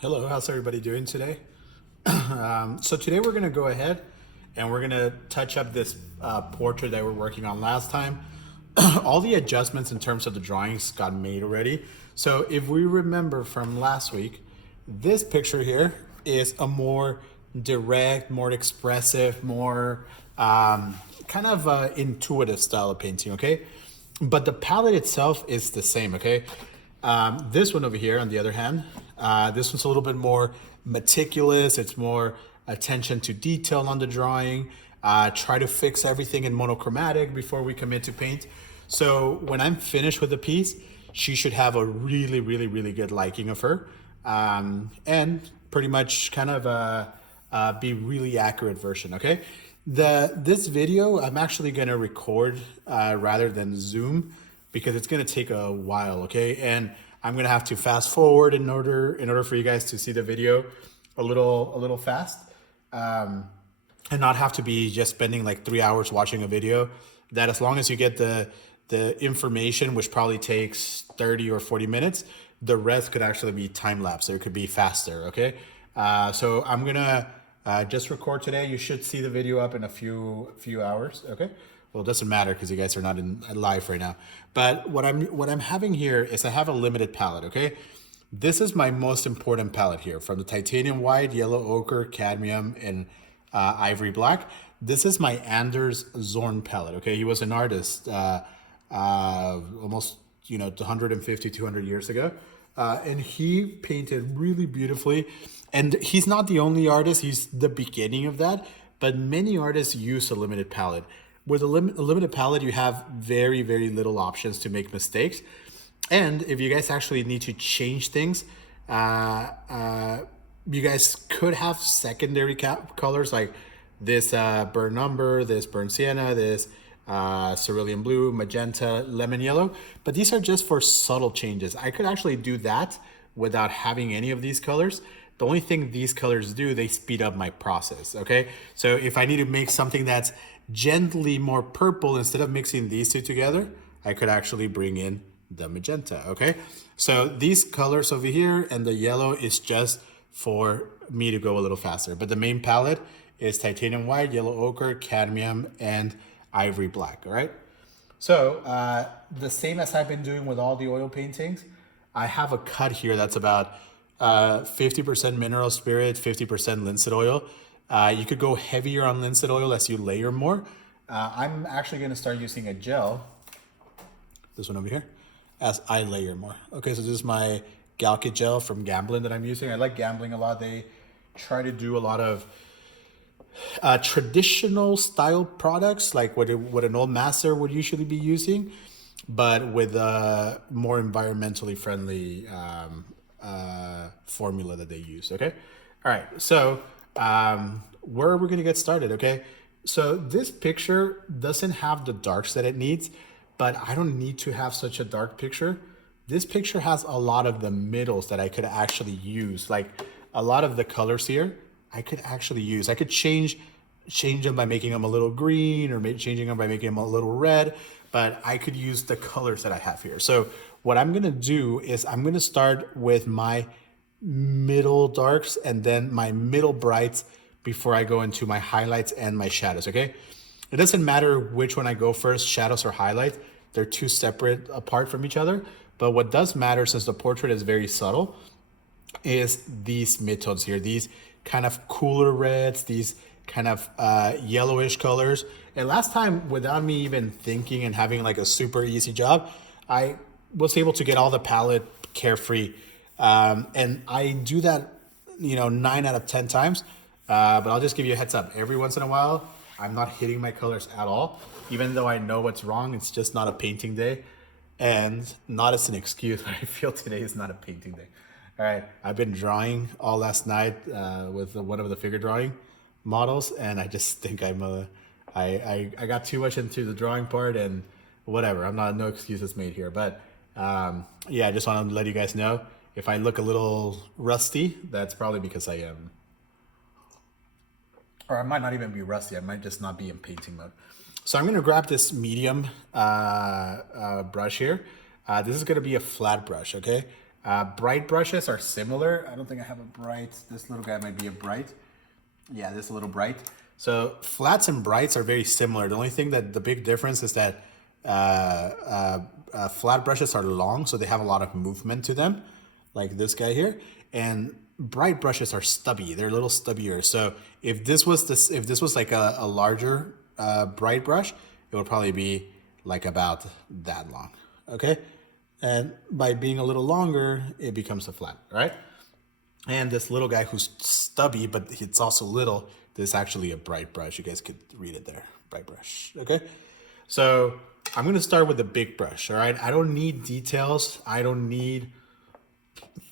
Hello, how's everybody doing today? So today we're gonna go ahead and we're gonna touch up this portrait that we're working on last time. All the adjustments in terms of the drawings got made already. So if we remember from last week, this picture here is a more direct, more expressive, more kind of intuitive style of painting, okay? But the palette itself is the same, okay? This one over here, on the other hand, this one's a little bit more meticulous. It's more attention to detail on the drawing. Try to fix everything in monochromatic before we commit to paint. So when I'm finished with the piece, she should have a really, really, really good liking of her. And pretty much kind of be really accurate version, okay? This video I'm actually gonna record rather than Zoom because it's gonna take a while, okay? And I'm gonna have to fast forward in order for you guys to see the video a little fast, and not have to be just spending like 3 hours watching a video. That as long as you get the information, which probably takes 30 or 40 minutes, the rest could actually be time lapse, or it could be faster, okay? So I'm gonna just record today. You should see the video up in a few hours, okay? Well, it doesn't matter because you guys are not in live right now. But what I'm having here is I have a limited palette, okay? This is my most important palette here, from the titanium white, yellow ochre, cadmium, and ivory black. This is my Anders Zorn palette, okay? He was an artist almost 150, 200 years ago. And he painted really beautifully. And he's not the only artist, he's the beginning of that. But many artists use a limited palette. With a limited palette, you have very, very little options to make mistakes. And if you guys actually need to change things, you guys could have secondary colors like this burnt umber, this burnt sienna, this cerulean blue, magenta, lemon yellow. But these are just for subtle changes. I could actually do that without having any of these colors. The only thing these colors do, they speed up my process, okay? So if I need to make something that's gently more purple, instead of mixing these two together, I could actually bring in the magenta, okay? So these colors over here and the yellow is just for me to go a little faster. But the main palette is titanium white, yellow ochre, cadmium, and ivory black, all right? So the same as I've been doing with all the oil paintings, I have a cut here that's about 50% mineral spirit, 50% linseed oil. You could go heavier on linseed oil as you layer more. I'm actually gonna start using a gel, this one over here, as I layer more. Okay, so this is my Galkit gel from Gamblin that I'm using. I like Gamblin a lot. They try to do a lot of traditional style products, like what an old master would usually be using, but with a more environmentally friendly formula that they use, okay? All right, so where are we gonna get started, okay? So this picture doesn't have the darks that it needs, but I don't need to have such a dark picture. This picture has a lot of the middles that I could actually use. Like a lot of the colors here, I could actually use. I could change them by making them a little green, or changing them by making them a little red, but I could use the colors that I have here. So what I'm gonna do is I'm gonna start with my middle darks and then my middle brights before I go into my highlights and my shadows, okay? It doesn't matter which one I go first, shadows or highlights. They're two separate apart from each other. But what does matter, since the portrait is very subtle, is these midtones here, these kind of cooler reds, these kind of yellowish colors. And last time, without me even thinking and having like a super easy job, I was able to get all the palette carefree. And I do that, 9 out of 10 times. But I'll just give you a heads up. Every once in a while, I'm not hitting my colors at all. Even though I know what's wrong, it's just not a painting day. And not as an excuse, but I feel today is not a painting day. All right, I've been drawing all last night with one of the figure drawing models, and I just think I got too much into the drawing part, and whatever. No excuses made here. But yeah, I just want to let you guys know, if I look a little rusty, that's probably because I am. Or I might not even be rusty. I might just not be in painting mode. So I'm gonna grab this medium brush here. This is gonna be a flat brush, okay? Bright brushes are similar. I don't think I have a bright. This little guy might be a bright. Yeah, this little bright. So flats and brights are very similar. The only thing that the big difference is that flat brushes are long, so they have a lot of movement to them, like this guy here. And bright brushes are stubby. They're a little stubbier. So if this was like a larger bright brush, it would probably be like about that long. Okay, and by being a little longer, it becomes a flat, right? And this little guy who's stubby, but it's also little, this is actually a bright brush. You guys could read it there, bright brush, okay? So I'm gonna start with the big brush, all right? I don't need details. I don't need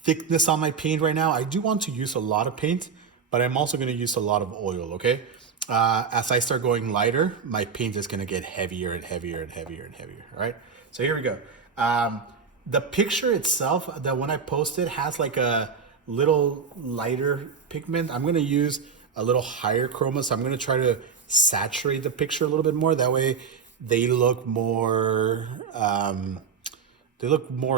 thickness on my paint right now. I do want to use a lot of paint, but I'm also gonna use a lot of oil, okay? As I start going lighter, my paint is gonna get heavier and heavier and heavier and heavier, all right? So here we go. The picture itself, the one I posted, has like a little lighter pigment. I'm gonna use a little higher chroma, so I'm gonna try to saturate the picture a little bit more. That way they look more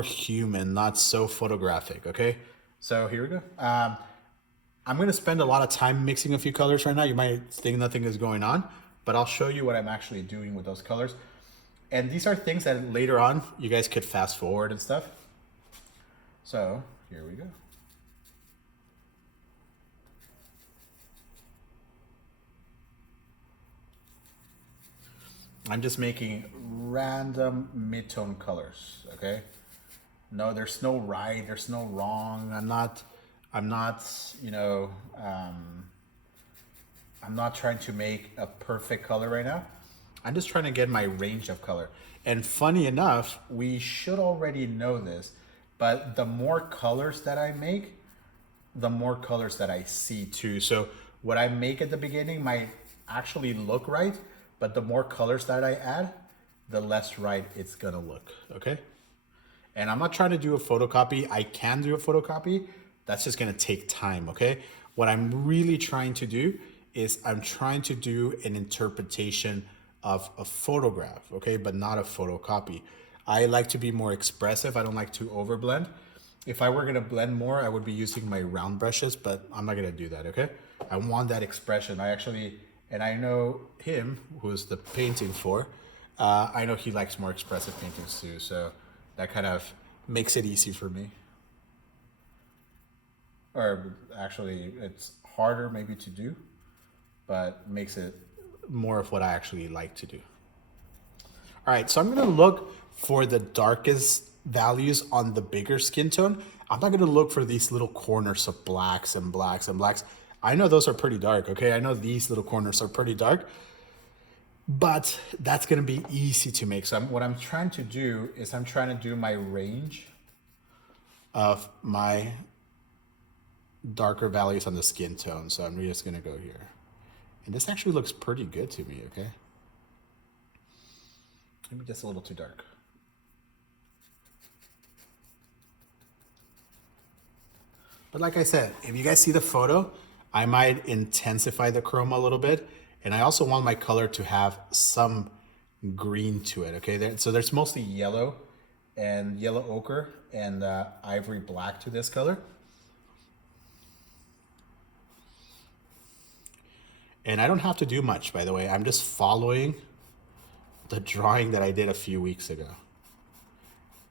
human, not so photographic, okay? So here we go. I'm gonna spend a lot of time mixing a few colors right now. You might think nothing is going on, but I'll show you what I'm actually doing with those colors. And these are things that later on you guys could fast forward and stuff. So here we go. I'm just making random mid-tone colors, okay? No, there's no right, there's no wrong. I'm not, you know, I'm not trying to make a perfect color right now. I'm just trying to get my range of color. And funny enough, we should already know this, but the more colors that I make, the more colors that I see too. So what I make at the beginning might actually look right, but the more colors that I add, the less right it's gonna look, okay? And I'm not trying to do a photocopy. I can do a photocopy. That's just gonna take time, okay? What I'm really trying to do is I'm trying to do an interpretation of a photograph, okay? But not a photocopy. I like to be more expressive. I don't like to overblend. If I were gonna blend more, I would be using my round brushes, but I'm not gonna do that, okay? I want that expression. And I know him, who's the painting for, I know he likes more expressive paintings too, so that kind of makes it easy for me. Or actually, it's harder maybe to do, but makes it more of what I actually like to do. All right, so I'm gonna look for the darkest values on the bigger skin tone. I'm not gonna look for these little corners of blacks and blacks and blacks. I know those are pretty dark, okay? I know these little corners are pretty dark, but that's gonna be easy to make. So what I'm trying to do is I'm trying to do my range of my darker values on the skin tone. So I'm just gonna go here. And this actually looks pretty good to me, okay? Maybe just a little too dark. But like I said, if you guys see the photo, I might intensify the chroma a little bit. And I also want my color to have some green to it, okay? So there's mostly yellow and yellow ochre and ivory black to this color. And I don't have to do much, by the way. I'm just following the drawing that I did a few weeks ago.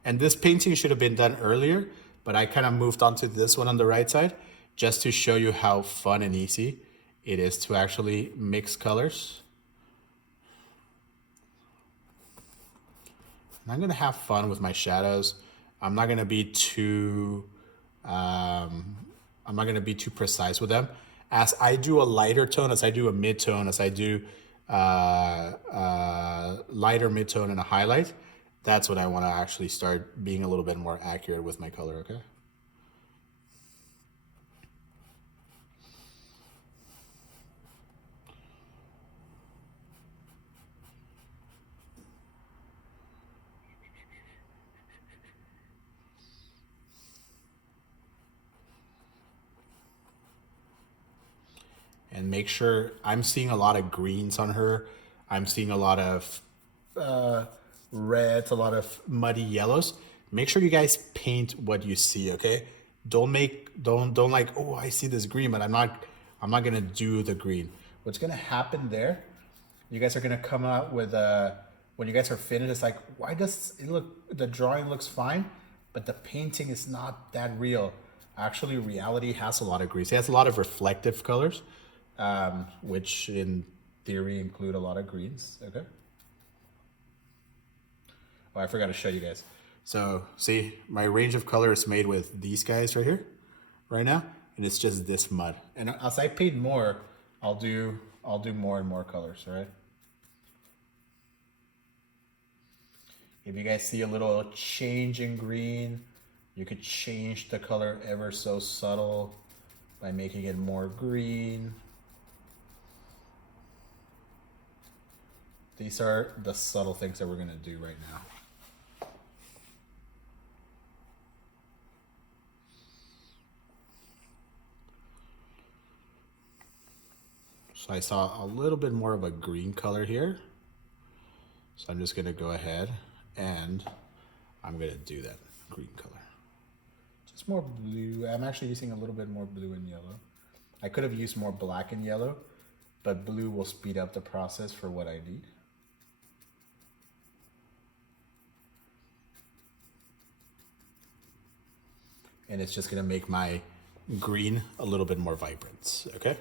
And this painting should have been done earlier, but I kind of moved on to this one on the right side just to show you how fun and easy it is to actually mix colors. And I'm gonna have fun with my shadows. I'm not gonna be too precise with them. As I do a lighter tone, as I do a mid-tone, as I do lighter mid-tone and a highlight, that's when I want to actually start being a little bit more accurate with my color, okay? And make sure I'm seeing a lot of greens on her. I'm seeing a lot of reds, a lot of muddy yellows. make sure you guys paint what you see, okay? Don't like, oh, I see this green, but I'm not gonna do the green. What's gonna happen there, you guys are gonna come out with when you guys are finished, it's like, why does it look, the drawing looks fine, but the painting is not that real. Actually, reality has a lot of greens. It has a lot of reflective colors, which in theory include a lot of greens, okay? Oh, I forgot to show you guys. So see, my range of color is made with these guys right here, right now, and it's just this mud. And as I paint more, I'll do more and more colors, all right? If you guys see a little change in green, you could change the color ever so subtle by making it more green. These are the subtle things that we're gonna do right now. So I saw a little bit more of a green color here. So I'm just gonna go ahead and I'm gonna do that green color. Just more blue. I'm actually using a little bit more blue and yellow. I could have used more black and yellow, but blue will speed up the process for what I need. And it's just gonna make my green a little bit more vibrant, okay?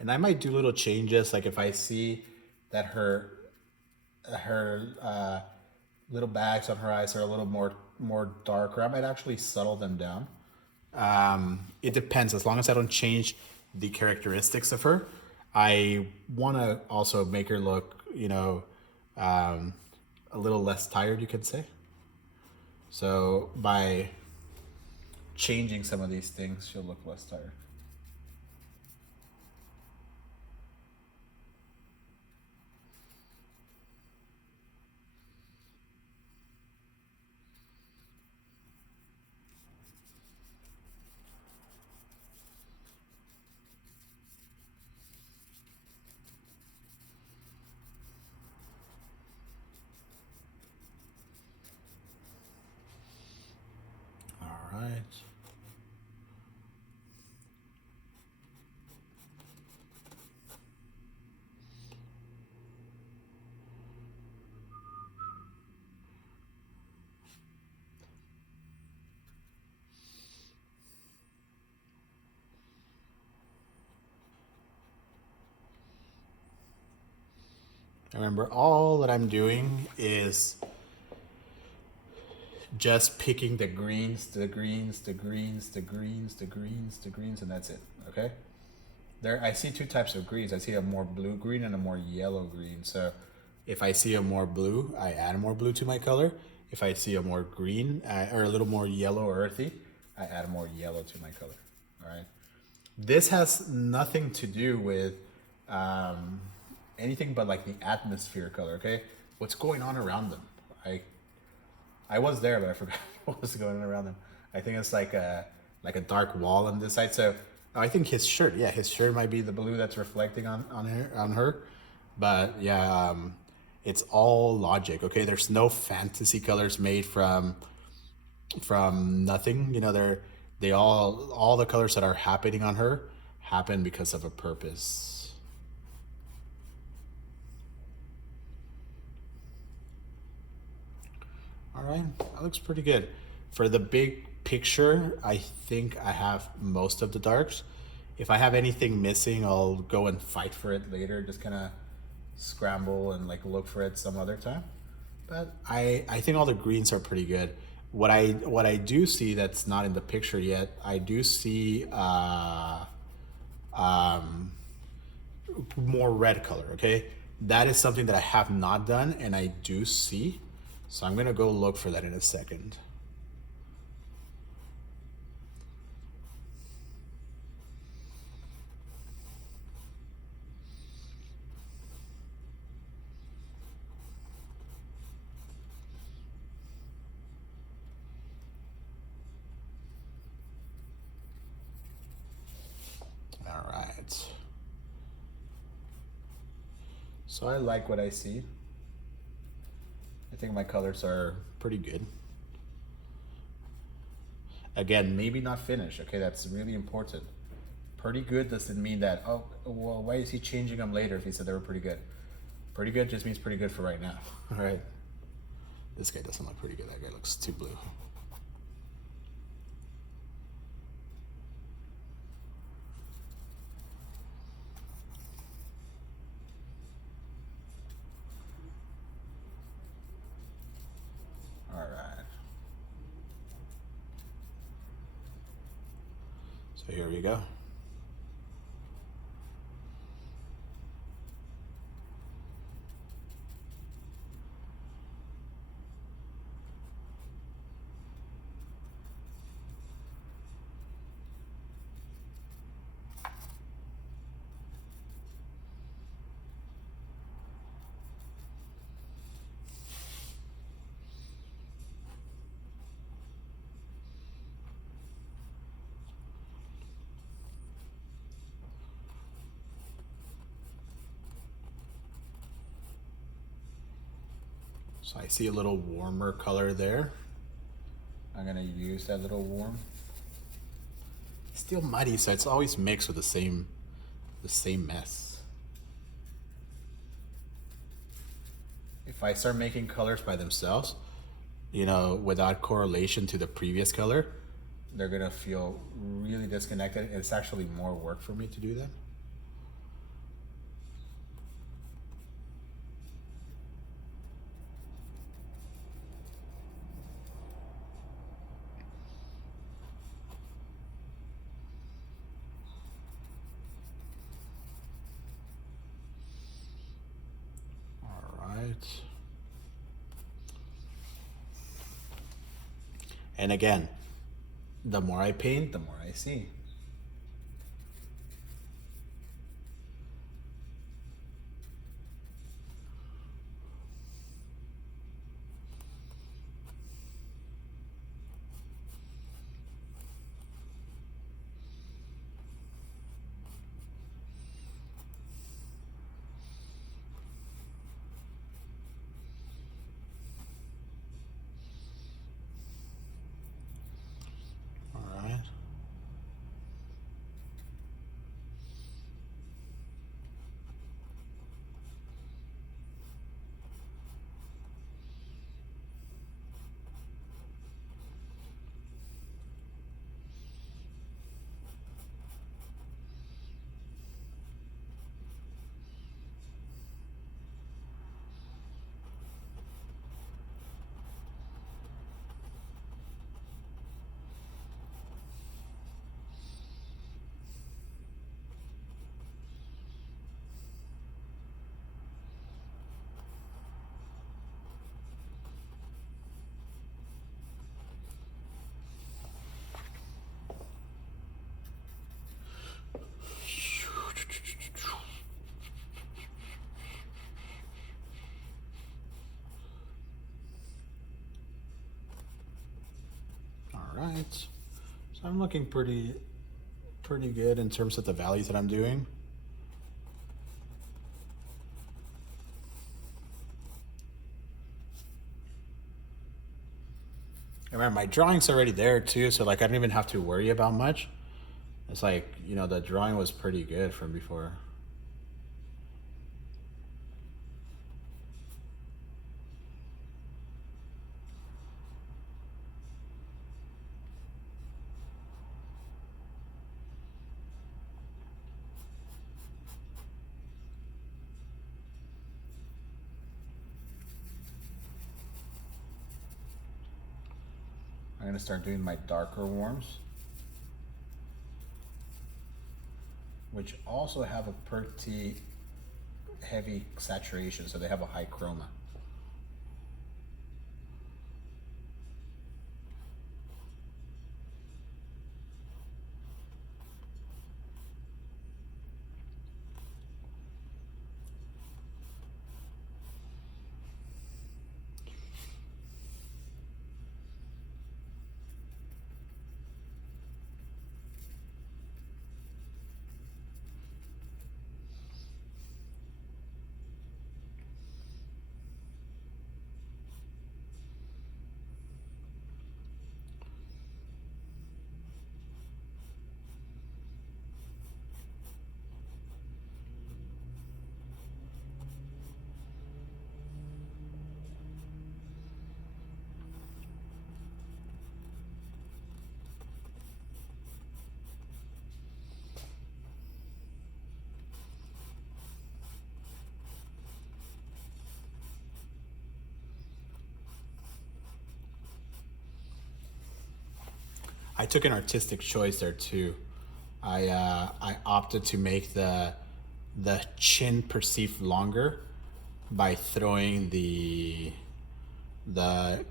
And I might do little changes, like if I see that her little bags on her eyes are a little more darker, I might actually settle them down. It depends. As long as I don't change the characteristics of her, I want to also make her look, a little less tired, you could say. So by changing some of these things, she'll look less tired. All right. Remember, all that I'm doing is just picking the greens, the greens, the greens, the greens, the greens, the greens, and that's it, okay? There, I see two types of greens. I see a more blue green and a more yellow green. So if I see a more blue, I add more blue to my color. If I see a more green or a little more yellow or earthy, I add more yellow to my color, all right? This has nothing to do with anything but like the atmosphere color, okay? What's going on around them? I was there, but I forgot what was going on around them. I think it's like a dark wall on this side. So I think his shirt, yeah, his shirt might be the blue that's reflecting on her. But yeah, it's all logic. Okay, there's no fantasy colors made from nothing. They all the colors that are happening on her happen because of a purpose. All right, that looks pretty good. For the big picture, I think I have most of the darks. If I have anything missing, I'll go and fight for it later, just kind of scramble and like look for it some other time. But I think all the greens are pretty good. What I do see that's not in the picture yet, I do see more red color, okay? That is something that I have not done and I do see. So I'm gonna go look for that in a second. All right. So I like what I see. I think my colors are pretty good. Again, maybe not finished. Okay, that's really important. Pretty good doesn't mean that, oh, well, why is he changing them later if he said they were pretty good? Pretty good just means pretty good for right now. All right. This guy doesn't look pretty good. That guy looks too blue. All right. So here we go. So I see a little warmer color there. I'm gonna use that little warm. It's still muddy, so it's always mixed with the same mess. If I start making colors by themselves, you know, without correlation to the previous color, they're gonna feel really disconnected. It's actually more work for me to do that. All right. And again, the more I paint, the more I see. All right. All right. So I'm looking pretty good in terms of the values that I'm doing. Remember, my drawing's already there too, so like I don't even have to worry about much. It's like, you know, the drawing was pretty good from before. I'm gonna start doing my darker warms, which also have a pretty heavy saturation, so they have a high chroma. I took an artistic choice there too. I opted to make the chin perceived longer by throwing the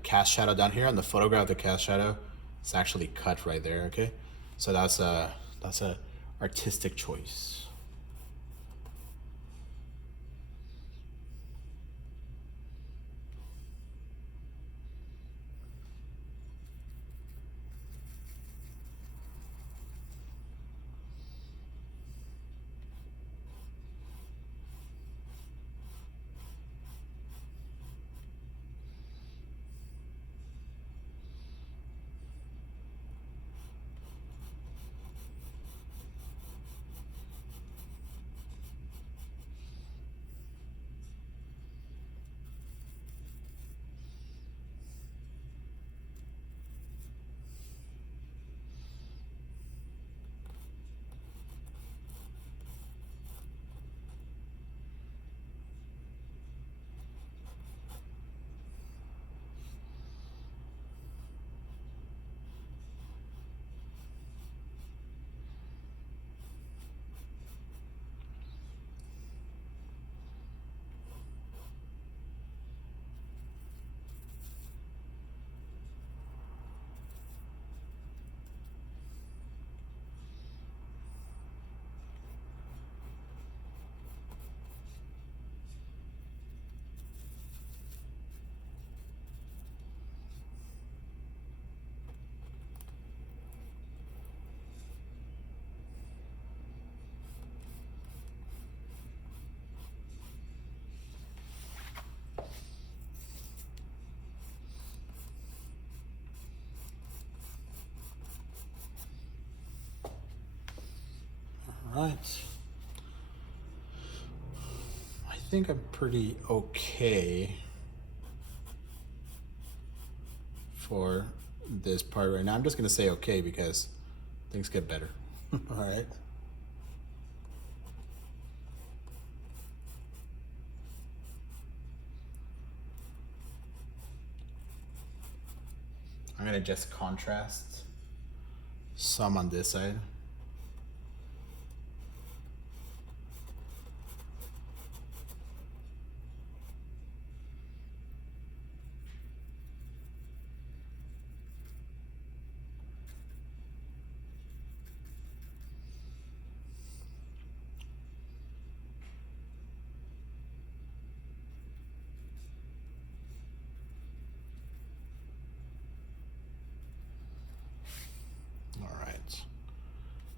cast shadow down here on the photograph. The cast shadow is actually cut right there. Okay, so that's a artistic choice. All right. I think I'm pretty okay for this part right now. I'm just gonna say okay because things get better. All right. I'm gonna just contrast some on this side.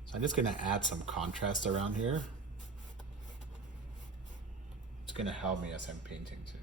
So I'm just gonna add some contrast around here. It's gonna help me as I'm painting too.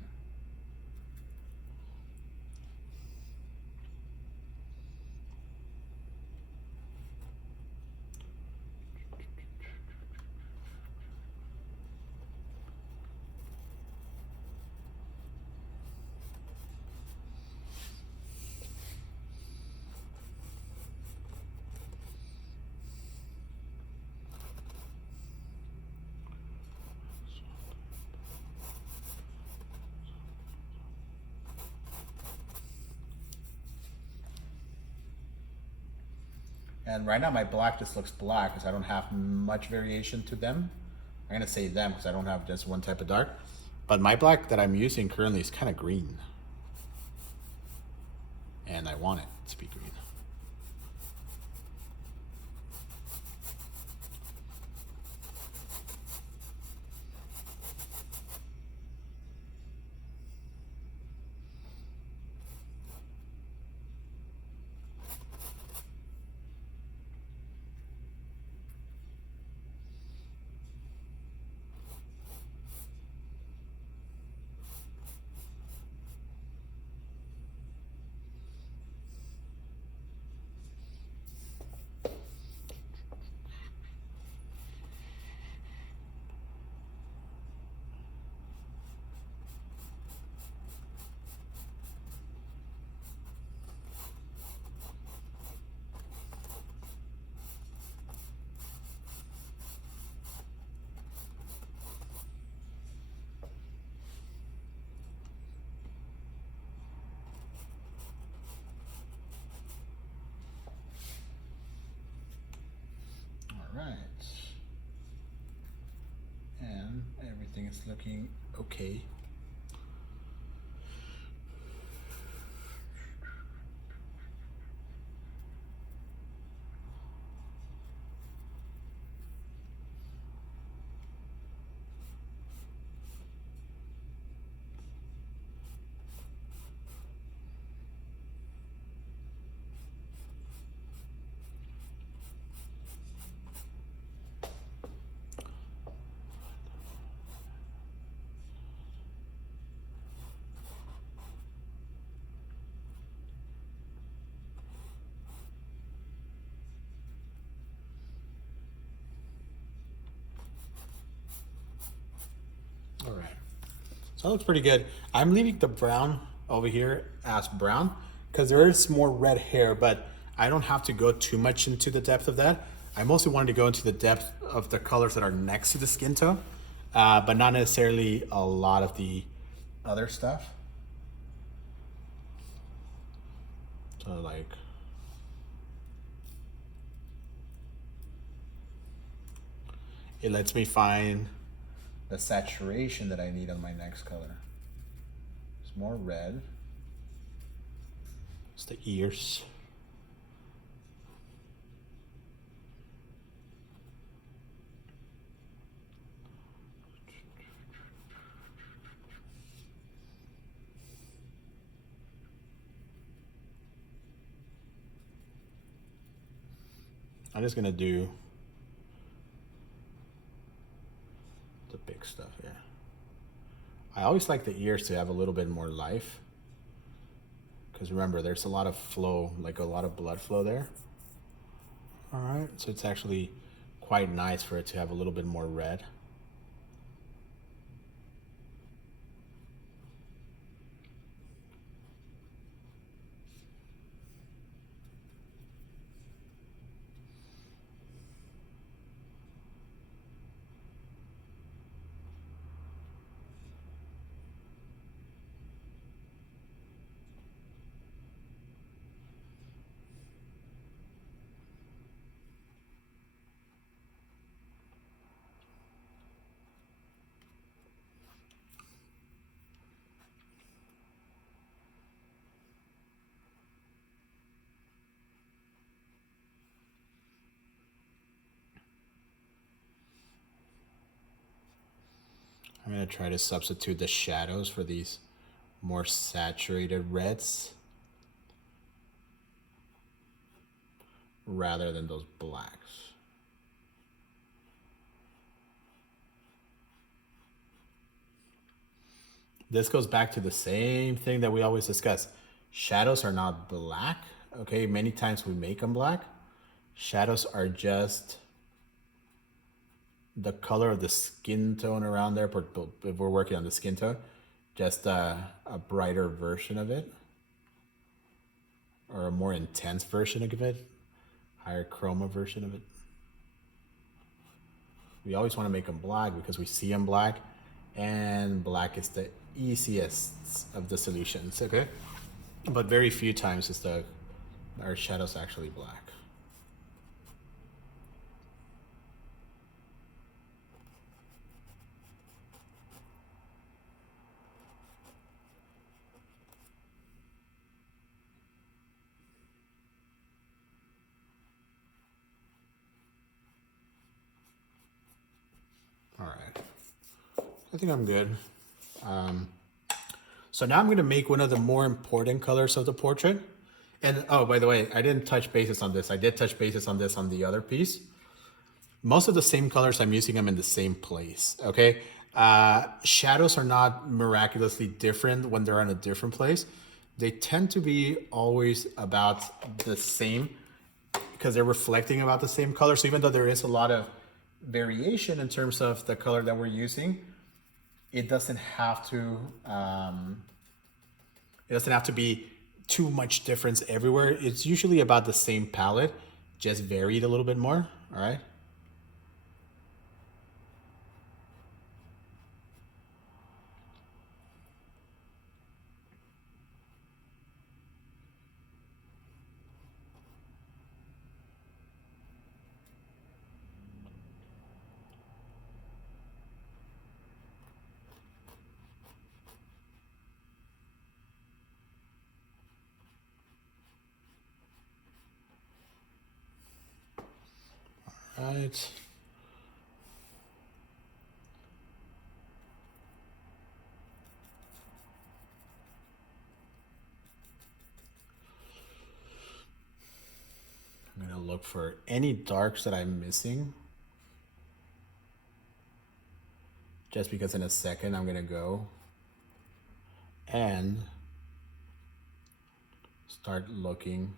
And right now my black just looks black because I don't have much variation to them. I'm gonna say them because I don't have just one type of dark. But my black that I'm using currently is kind of green. And I want it to be green. All right. And everything is looking okay. All right. So that looks pretty good. I'm leaving the brown over here as brown because there is more red hair, but I don't have to go too much into the depth of that. I mostly wanted to go into the depth of the colors that are next to the skin tone, but not necessarily a lot of the other stuff. So like, it lets me find the saturation that I need on my next color. It's more red. It's the ears. I'm just gonna do the big stuff here. I always like the ears to have a little bit more life, because remember, there's a lot of flow, like a lot of blood flow there. All right, so it's actually quite nice for it to have a little bit more red. I'm gonna try to substitute the shadows for these more saturated reds rather than those blacks. This goes back to the same thing that we always discuss. Shadows are not black, okay? Many times we make them black. Shadows are just the color of the skin tone around there, but if we're working on the skin tone, just a brighter version of it, or a more intense version of it, higher chroma version of it. We always want to make them black because we see them black, and black is the easiest of the solutions, okay? But very few times is our shadows actually black. All right, I think I'm good. So now I'm going to make one of the more important colors of the portrait. And oh, by the way, I didn't touch bases on this. I did touch bases on this on the other piece. Most of the same colors, I'm using them in the same place, okay? Shadows are not miraculously different when they're in a different place. They tend to be always about the same because they're reflecting about the same color. So even though there is a lot of variation in terms of the color that we're using, it doesn't have to be too much difference everywhere. It's usually about the same palette, just varied a little bit more, all right? Right. I'm gonna look for any darks that I'm missing. Just because in a second I'm gonna go and start looking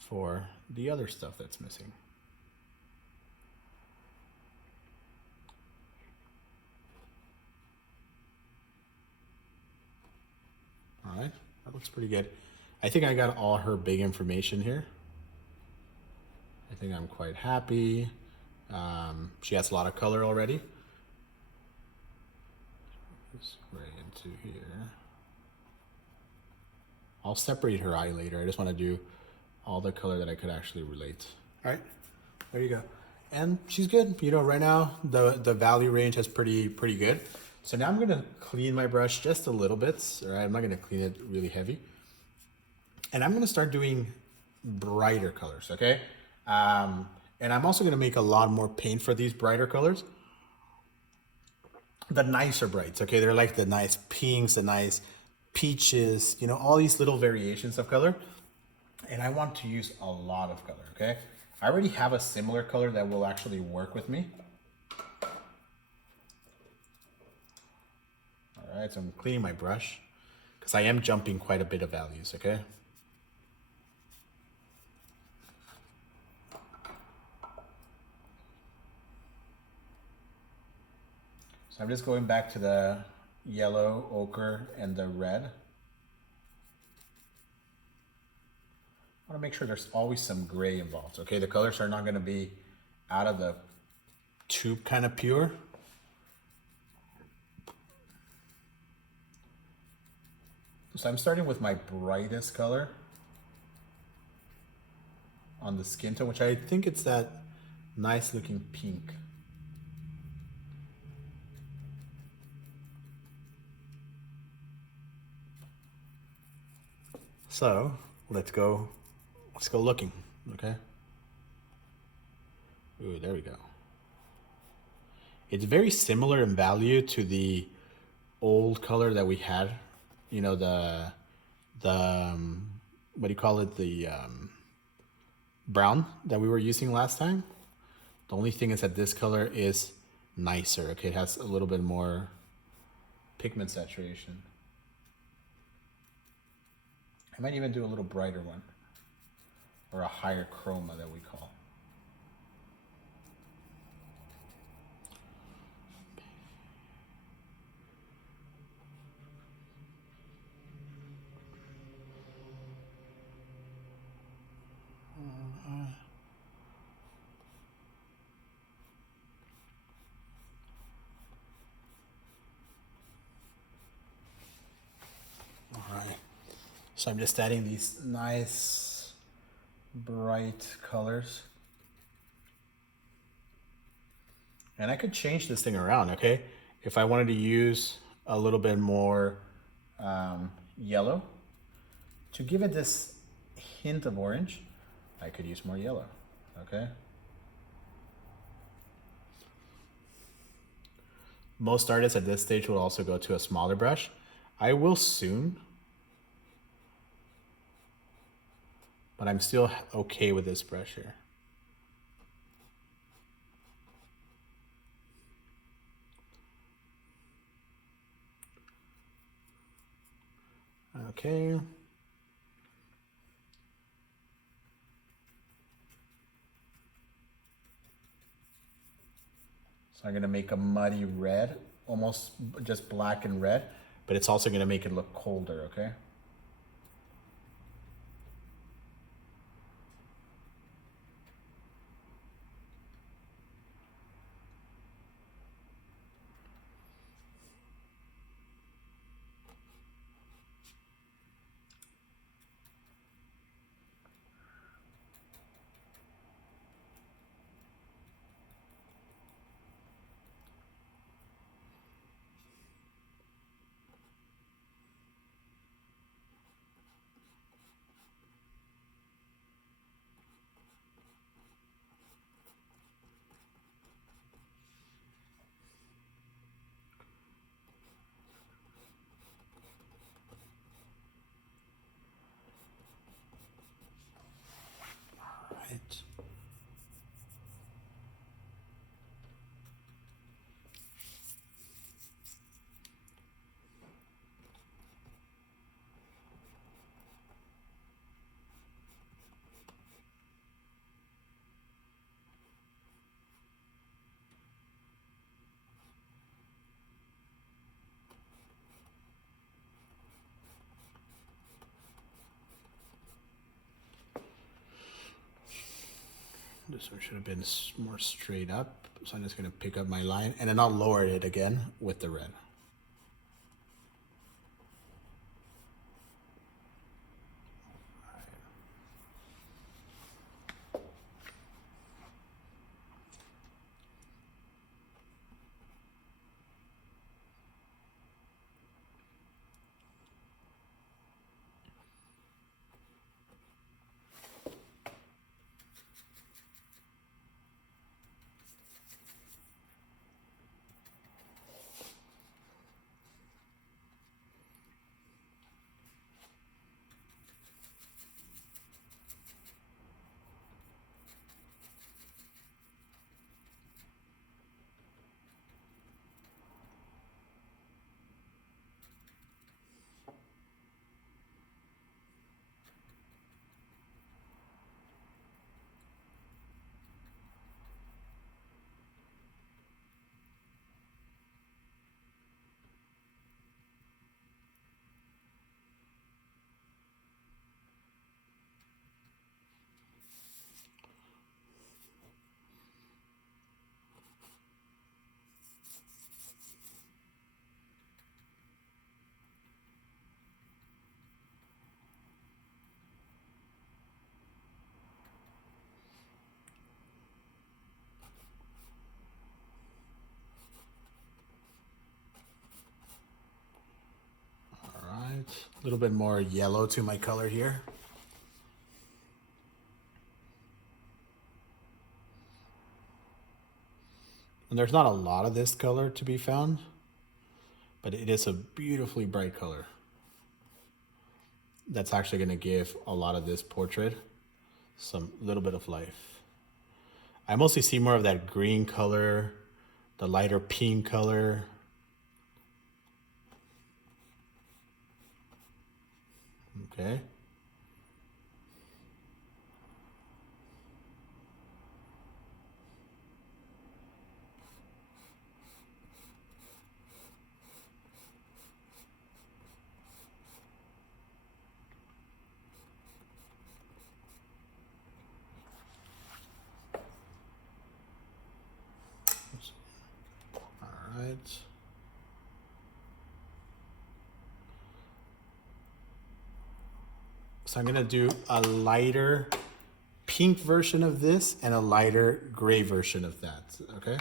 for the other stuff that's missing. All right, that looks pretty good. I think I got all her big information here. I think I'm quite happy. She has a lot of color already. Just right into here. I'll separate her eye later. I just want to do all the color that I could actually relate. All right, there you go. And she's good. You know, right now the value range is pretty good. So now I'm gonna clean my brush just a little bit. All right, I'm not gonna clean it really heavy. And I'm gonna start doing brighter colors, okay? And I'm also gonna make a lot more paint for these brighter colors. The nicer brights, okay? They're like the nice pinks, the nice peaches, you know, all these little variations of color. And I want to use a lot of color, okay? I already have a similar color that will actually work with me. All right, so I'm cleaning my brush because I am jumping quite a bit of values, okay? So I'm just going back to the yellow, ochre, and the red. I want to make sure there's always some gray involved, okay? The colors are not going to be out of the tube kind of pure. So I'm starting with my brightest color on the skin tone, which I think it's that nice looking pink. So let's go looking, okay? Ooh, there we go. It's very similar in value to the old color that we had, you know, the what do you call it, the brown that we were using last time. The only thing is that this color is nicer, okay? It has a little bit more pigment saturation. I might even do a little brighter one, or a higher chroma that we call. All right. So I'm just adding these nice bright colors. And I could change this thing around, okay? If I wanted to use a little bit more yellow to give it this hint of orange, I could use more yellow, okay? Most artists at this stage will also go to a smaller brush. I will soon, but I'm still okay with this brush here. Okay. So I'm gonna make a muddy red, almost just black and red, but it's also gonna make it look colder, okay? Right. This one should have been more straight up. So I'm just gonna pick up my line and then I'll lower it again with the red. A little bit more yellow to my color here. And there's not a lot of this color to be found, but it is a beautifully bright color. That's actually gonna give a lot of this portrait some little bit of life. I mostly see more of that green color, the lighter pink color. Okay. All right. So I'm gonna do a lighter pink version of this and a lighter gray version of that, okay?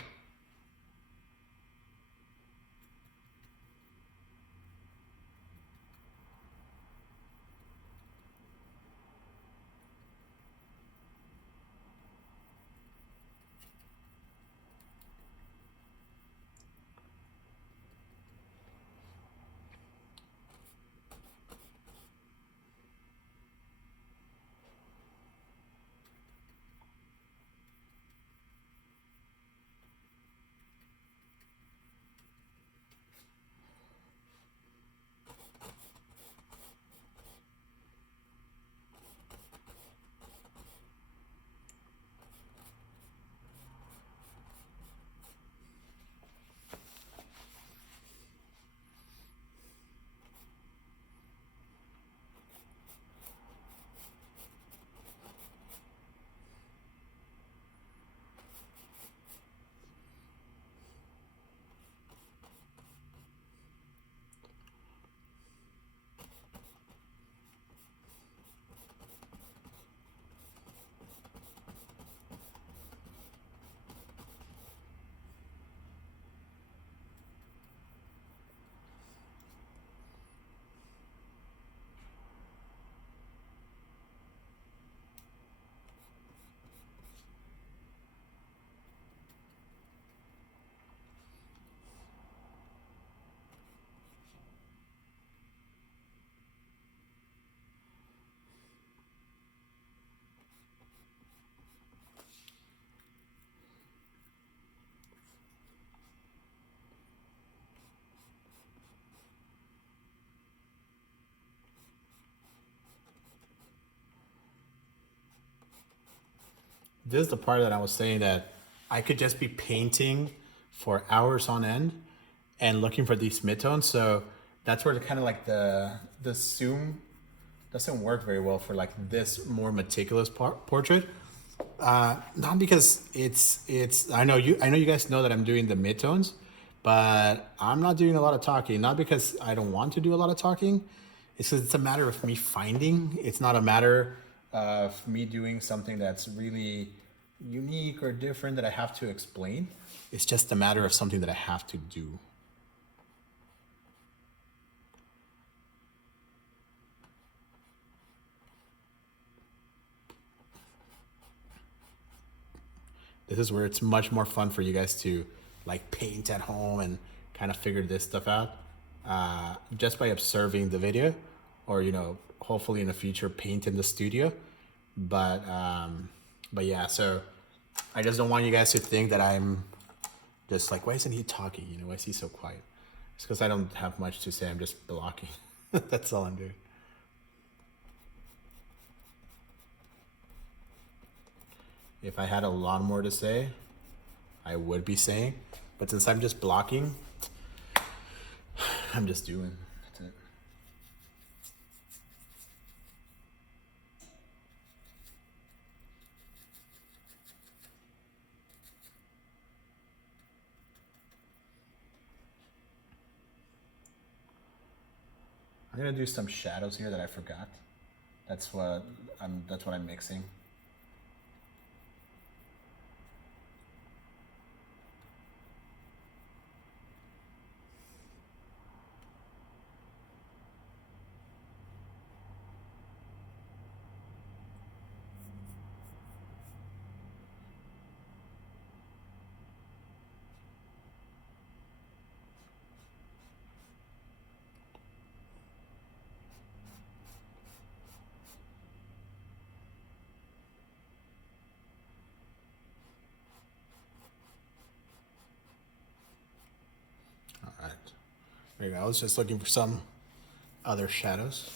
this is the part that I was saying that I could just be painting for hours on end and looking for these midtones. So that's where the kind of like the zoom doesn't work very well for like this more meticulous portrait. Not because it's I know you guys know that I'm doing the midtones, but I'm not doing a lot of talking. Not because I don't want to do a lot of talking. It's just, it's a matter of me finding. It's not a matter of me doing something that's really unique or different that I have to explain. It's just a matter of something that I have to do. This is where it's much more fun for you guys to like paint at home and kind of figure this stuff out just by observing the video, or hopefully in the future paint in the studio. But yeah, so I just don't want you guys to think that I'm just like, why isn't he talking? Why is he so quiet? It's because I don't have much to say. I'm just blocking. That's all I'm doing. If I had a lot more to say, I would be saying. But since I'm just blocking, I'm just doing. That's it. I'm gonna do some shadows here that I forgot. That's what I'm mixing. All right. There you go. I was just looking for some other shadows.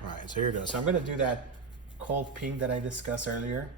All right, so here it goes. So I'm gonna do that cold pink that I discussed earlier.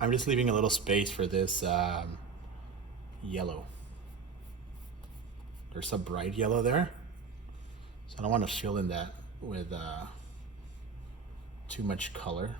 I'm just leaving a little space for this yellow. There's a bright yellow there, so I don't want to fill in that with too much color.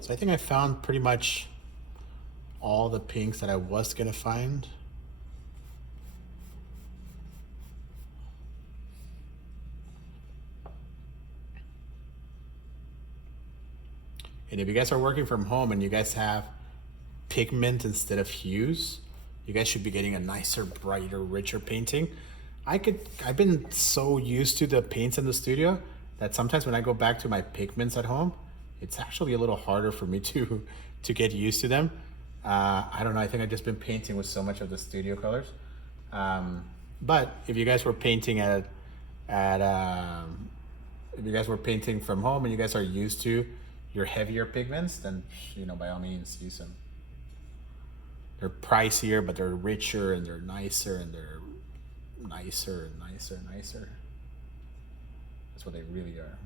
So I think I found pretty much all the pinks that I was gonna find. And if you guys are working from home and you guys have pigment instead of hues, you guys should be getting a nicer, brighter, richer painting. I've been so used to the paints in the studio that sometimes when I go back to my pigments at home, it's actually a little harder for me to get used to them. I don't know. I think I've just been painting with so much of the studio colors. But if you guys were painting at if you guys were painting from home and you guys are used to your heavier pigments, then by all means use them. They're pricier, but they're richer and they're nicer and they're nicer and nicer and nicer. That's what they really are.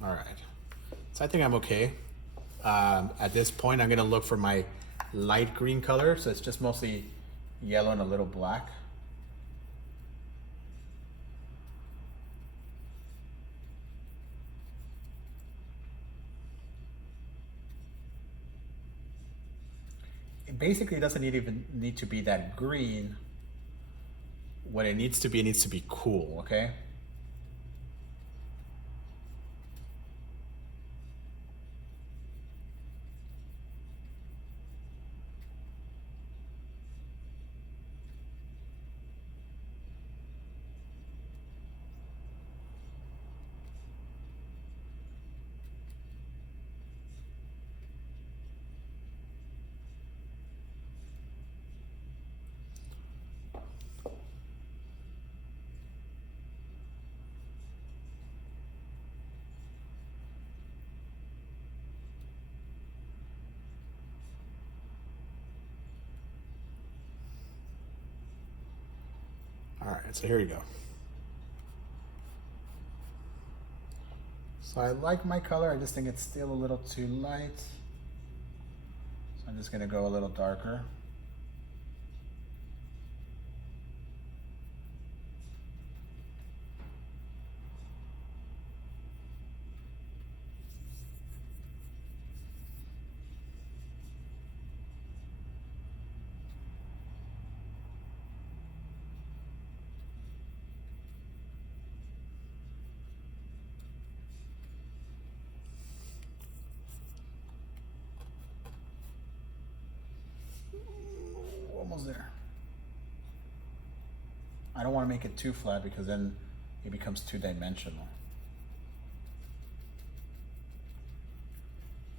All right. So I think I'm okay. At this point, I'm gonna look for my light green color. So it's just mostly yellow and a little black. It basically doesn't even need to be that green. What it needs to be cool, okay? All right, so here we go. So I like my color, I just think it's still a little too light. So I'm just gonna go a little darker. Almost there. I don't want to make it too flat because then it becomes two-dimensional.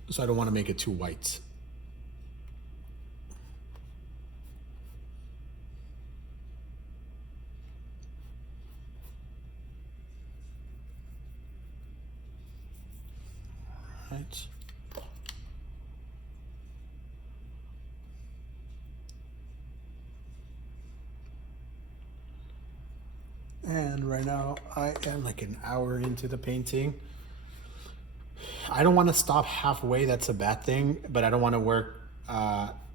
So I don't want to make it too white. Right. And right now I am like an hour into the painting. I don't want to stop halfway, that's a bad thing, but I don't want to work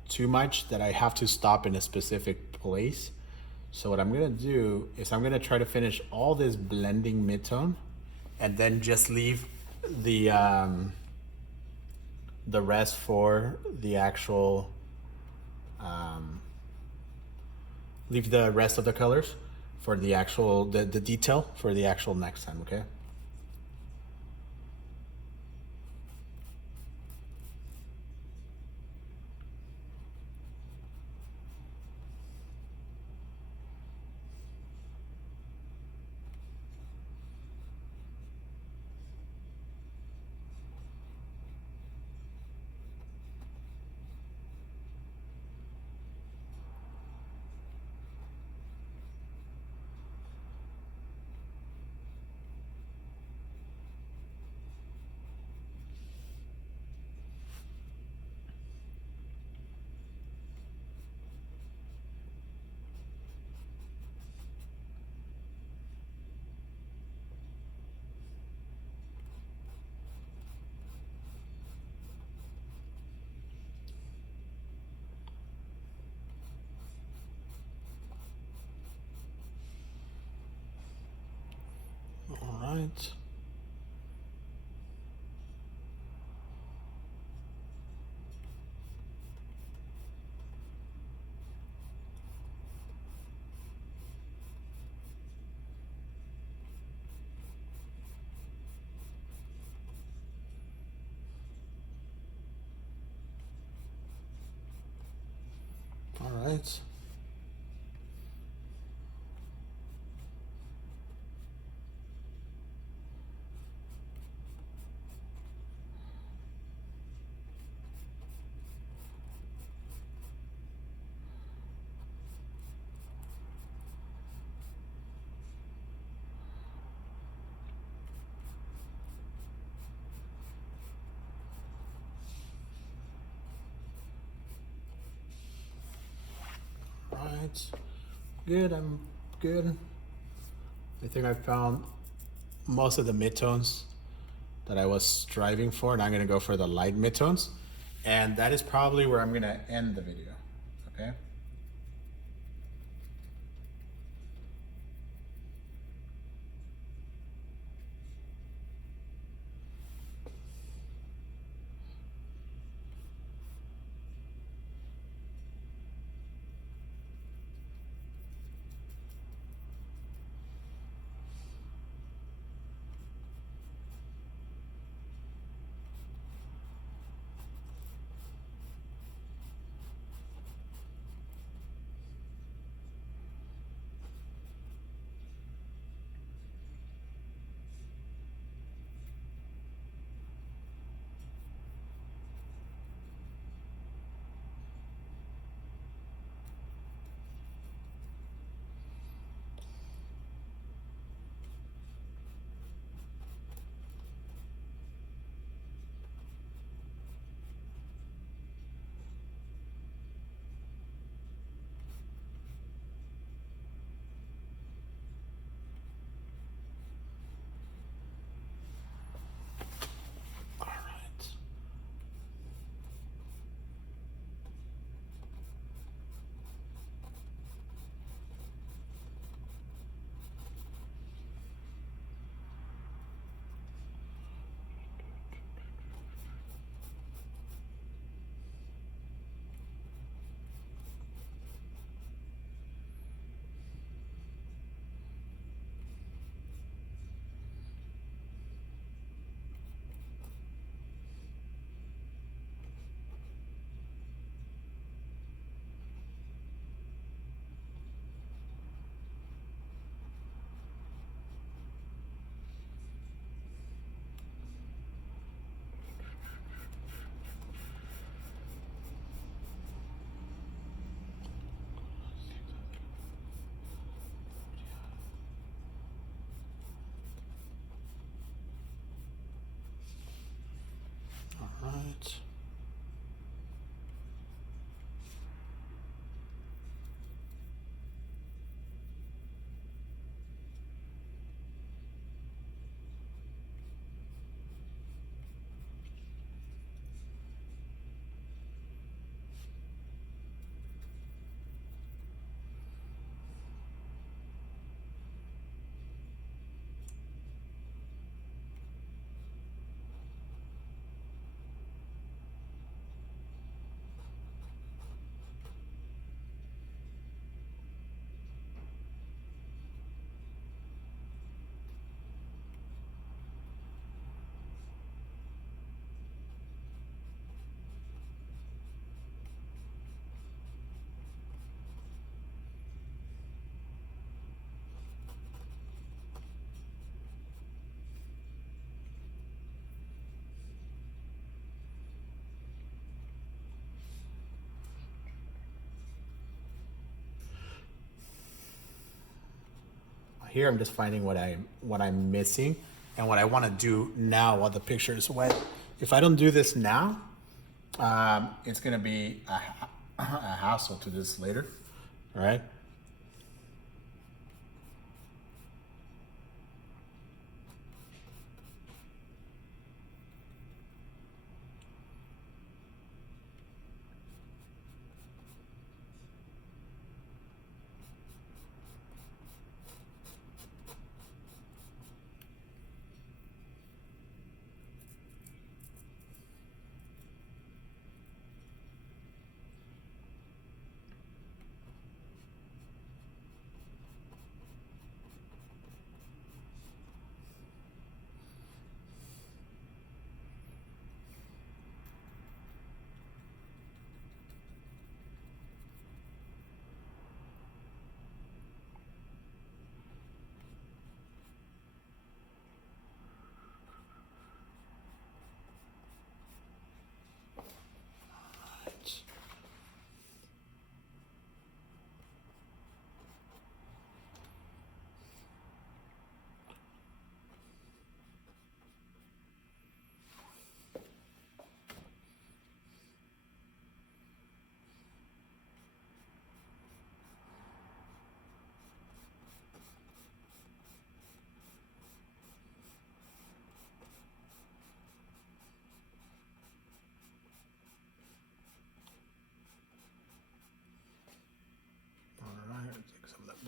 too much that I have to stop in a specific place. So what I'm gonna do is I'm gonna try to finish all this blending midtone and then just leave the rest for the actual leave the rest of the colors for the actual the detail for the actual next time, okay? right. All right. Right. Good. I'm good. I think I found most of the midtones that I was striving for, and I'm gonna go for the light midtones. And that is probably where I'm gonna end the video. Okay. All right. All right. Here I'm just finding what I'm missing and what I want to do now while the picture is wet. If I don't do this now, it's gonna be a hassle to this later. All right.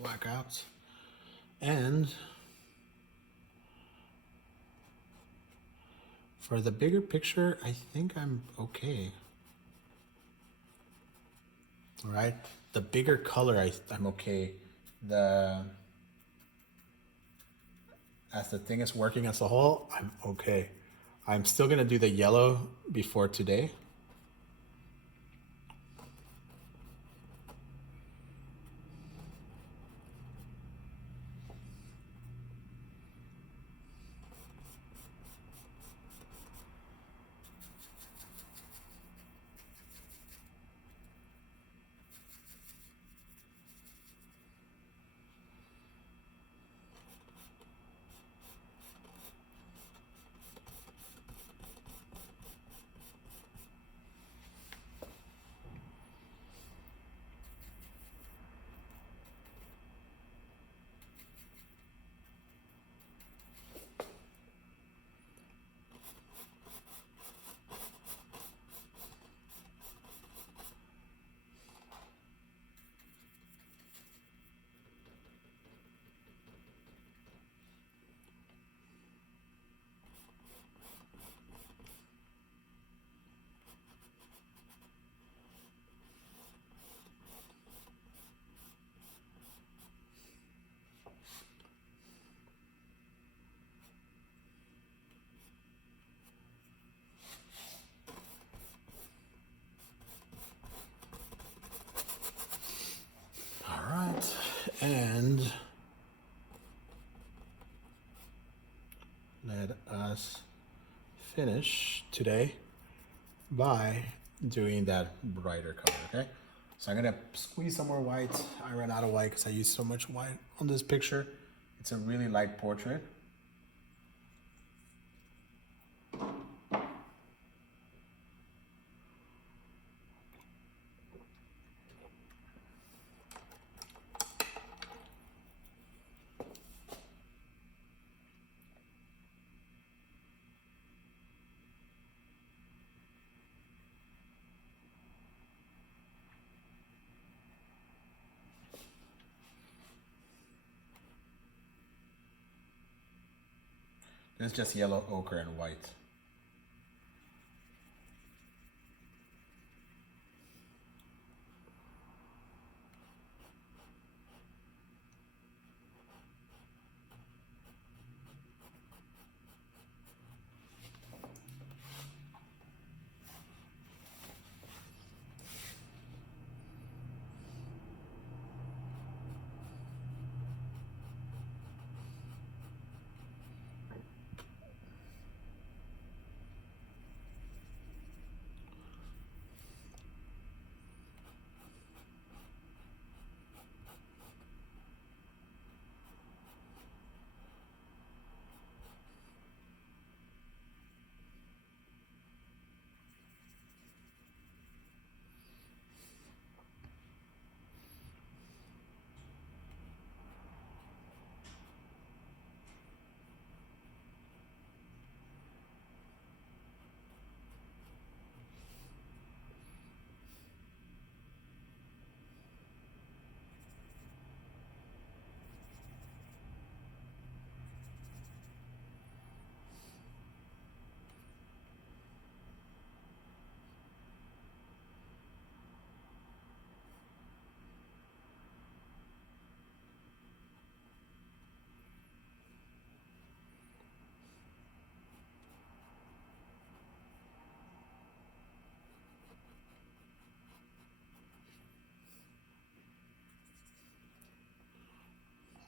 back out. And for the bigger picture, I think I'm okay. All right, the bigger color, I'm okay. As the thing is working as a whole, I'm okay. I'm still gonna do the yellow before today. All right, and let us finish today by doing that brighter color, okay? So I'm gonna squeeze some more white. I ran out of white because I used so much white on this picture. It's a really light portrait. It's just yellow, ochre, and white.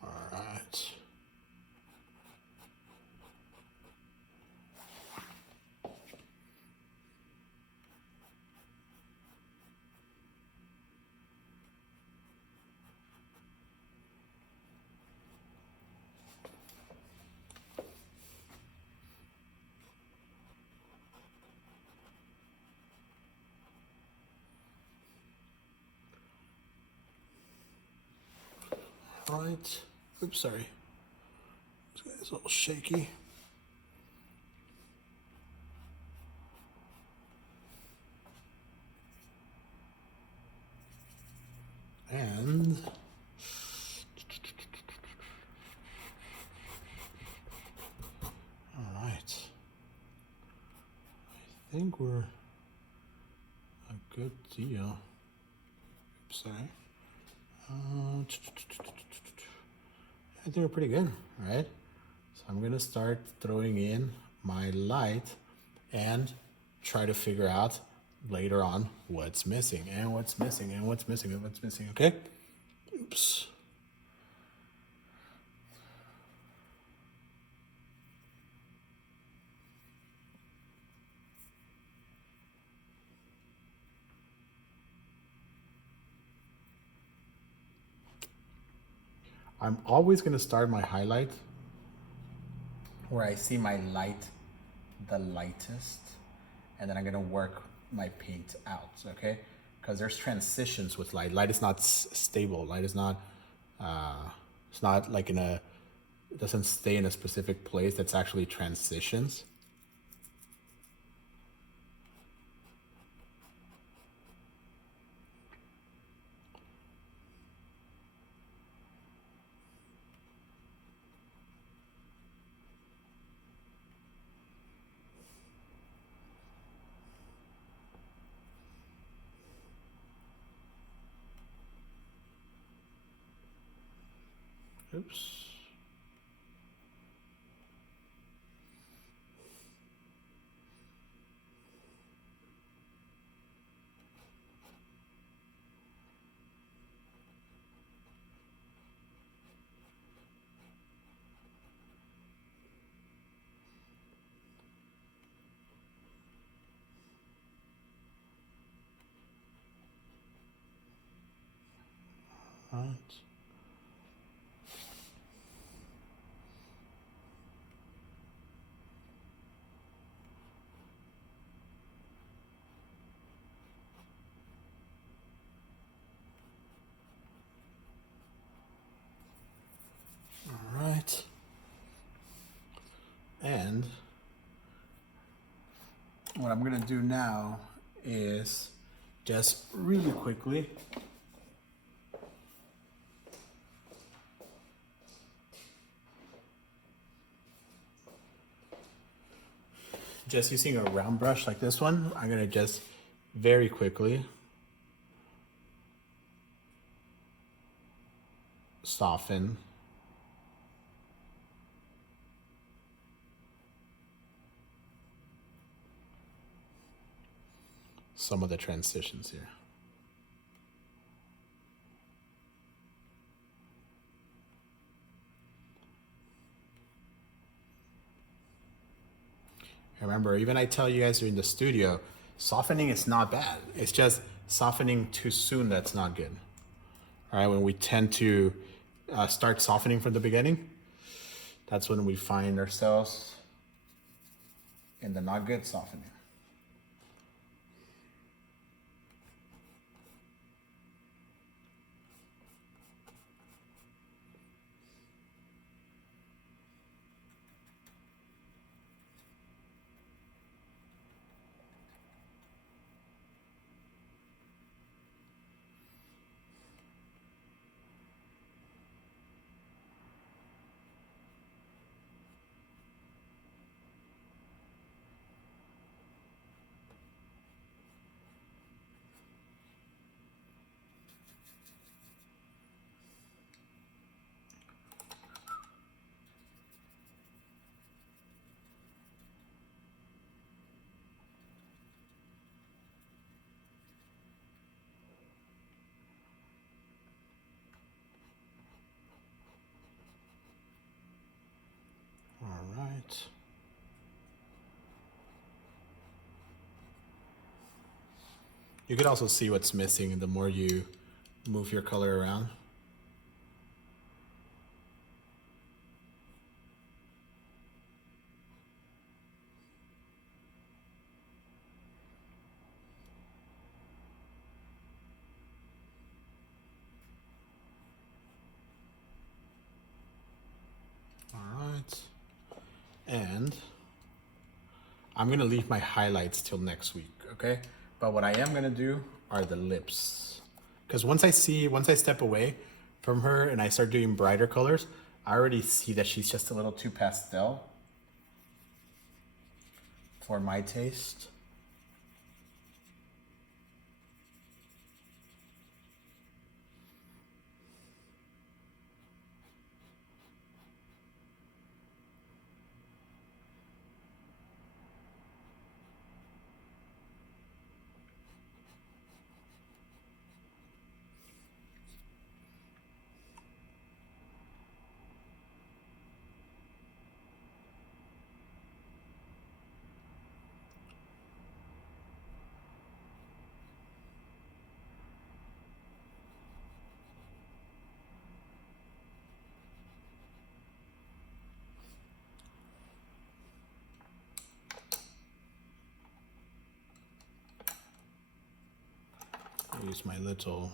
All right. All right. Oops, sorry. This guy's a little shaky. And think we're a good deal. Oops, sorry. I think we're pretty good, right? So I'm gonna start throwing in my light and try to figure out later on what's missing and what's missing and what's missing and what's missing, okay? Oops. I'm always gonna start my highlight where I see my light the lightest, and then I'm gonna work my paint out, okay? Because there's transitions with light. Light is not stable. Light is not, it's not like it doesn't stay in a specific place. That's actually transitions. Oops. Right. All right. And what I'm gonna do now is just really quickly just using a round brush like this one, I'm gonna just very quickly soften some of the transitions here. Remember, even I tell you guys in the studio, softening is not bad. It's just softening too soon that's not good. All right, when we tend to start softening from the beginning, that's when we find ourselves in the not good softening. All right. You could also see what's missing the more you move your color around. All right. And I'm gonna leave my highlights till next week, okay? But what I am gonna do are the lips. Because once I step away from her and I start doing brighter colors, I already see that she's just a little too pastel for my taste. use my little.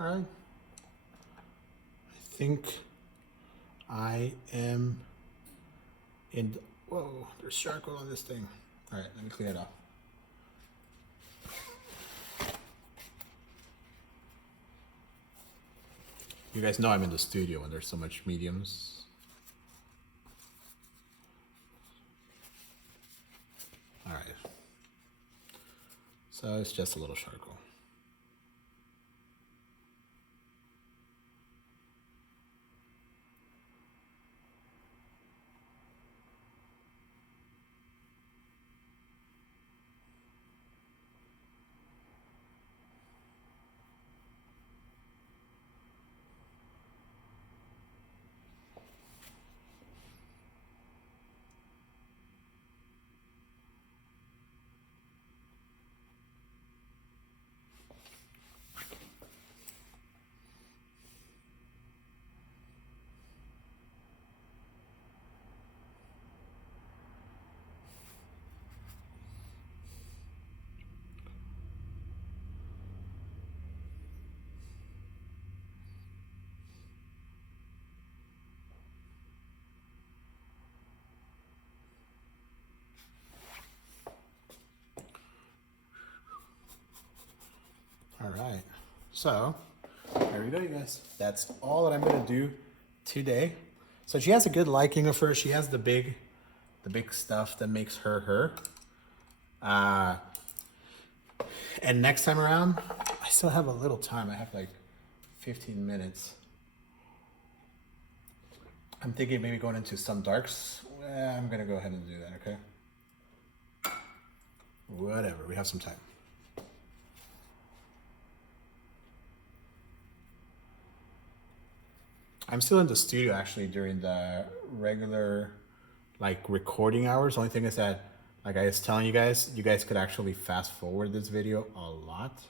All right. I think I am in. Whoa, there's charcoal on this thing. All right, let me clean it up. You guys know I'm in the studio when there's so much mediums. All right. So it's just a little charcoal. All right, so there we go, you guys. That's all that I'm gonna do today. So she has a good liking of her. She has the big stuff that makes her her. And next time around, I still have a little time. I have like 15 minutes. I'm thinking maybe going into some darks. I'm gonna go ahead and do that, okay? Whatever, we have some time. I'm still in the studio actually during the regular like recording hours. Only thing is that, like I was telling you guys could actually fast forward this video a lot.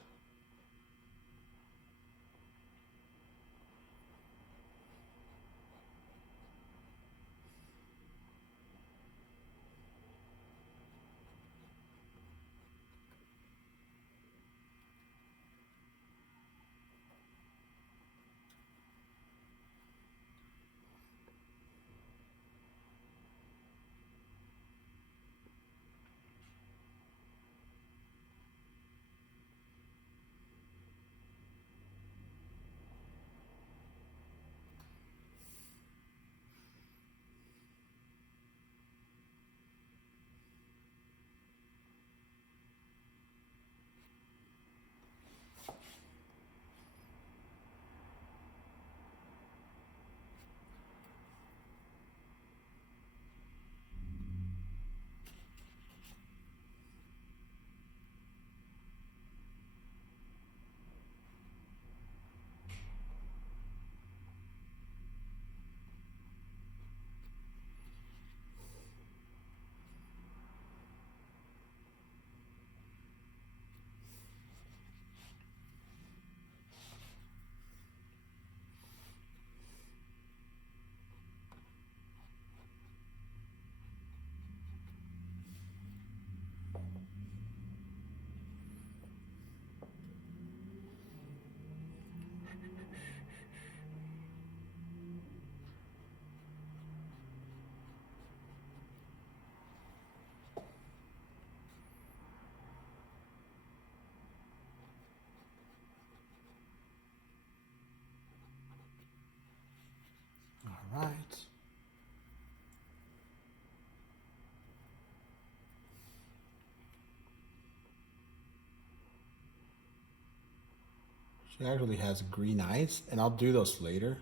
She actually has green eyes, and I'll do those later.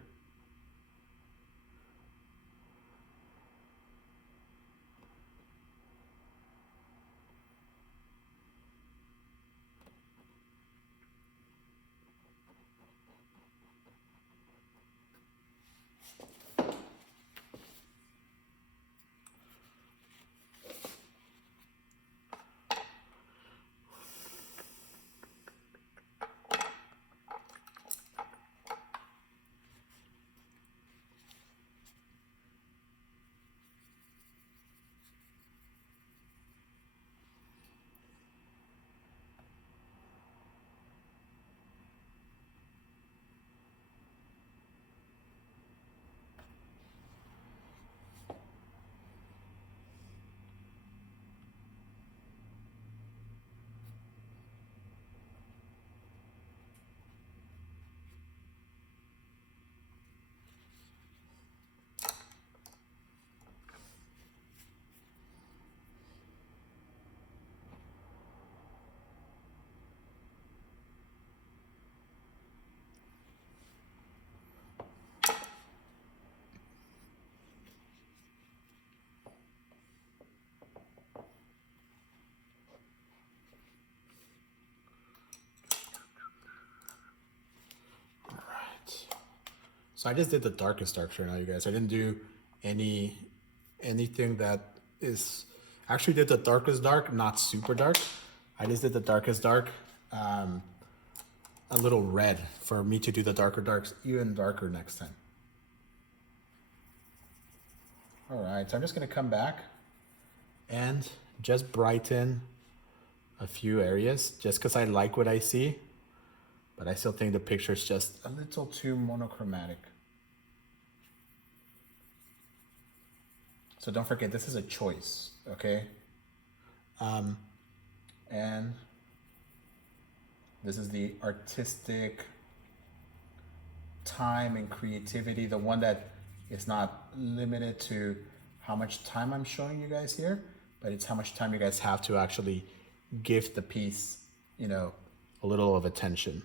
So I just did the darkest darks right now, you guys. I didn't do anything that is actually did the darkest dark, not super dark. I just did the darkest dark, a little red for me to do the darker darks even darker next time. All right, so I'm just gonna come back and just brighten a few areas just because I like what I see, but I still think the picture is just a little too monochromatic. So don't forget, this is a choice, okay? And this is the artistic time and creativity, the one that is not limited to how much time I'm showing you guys here, but it's how much time you guys have to actually give the piece, you know, a little of attention.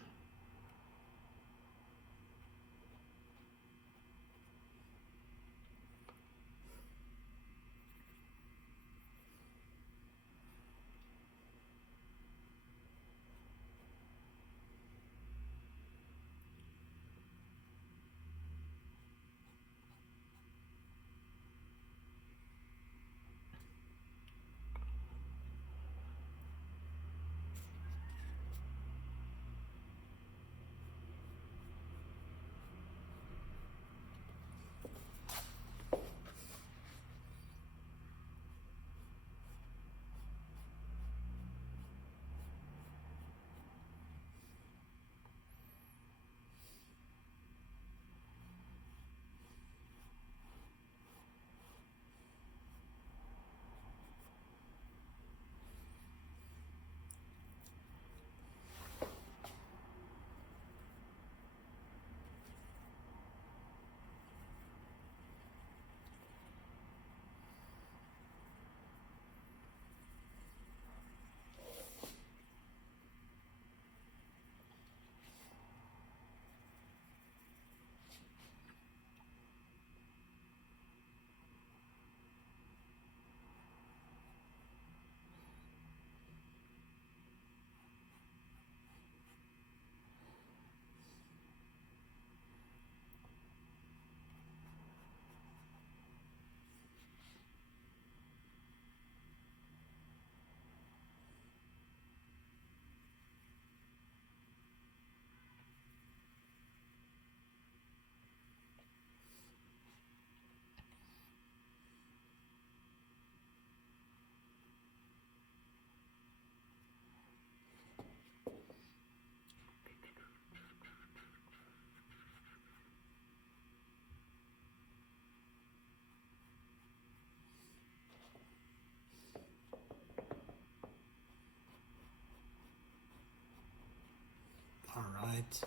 All right.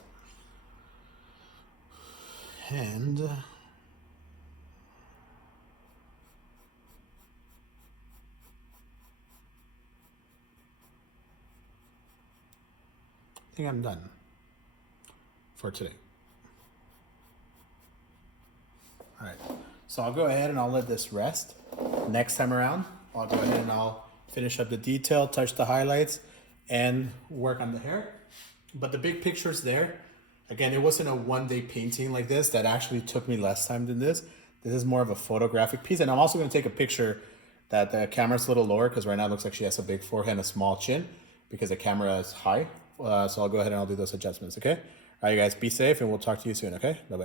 And I think I'm done. for today. All right, so I'll go ahead and I'll let this rest. Next time around, I'll go ahead and I'll finish up the detail, touch the highlights, and work on the hair. But the big picture's there. Again, it wasn't a one-day painting like this. That actually took me less time than this. This is more of a photographic piece. And I'm also going to take a picture that the camera's a little lower because right now it looks like she has a big forehead and a small chin because the camera is high. So I'll go ahead and I'll do those adjustments, okay? All right, you guys, be safe and we'll talk to you soon, okay? Bye-bye.